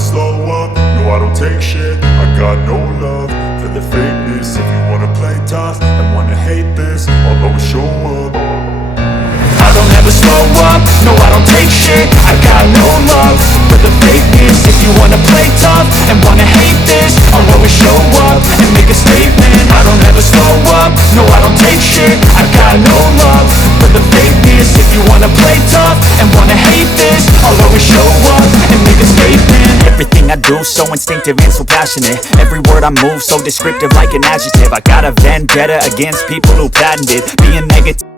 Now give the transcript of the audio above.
slow up, no I don't take shit. I got no love for the fakeness. If you wanna play tough and wanna hate this, I'll always show up. I don't ever slow up, no I don't take shit. I got no love for the fakeness. If you wanna play tough and wanna hate this, I'll always show up and make a statement. I don't ever slow up, no I don't take shit. I got no love for the fakeness. If you wanna play tough and wanna hate this, I'll always show up and make a statement. Everything I do so instinctive and so passionate. Every word I move so descriptive like an adjective. I got a vendetta against people who patented being negative.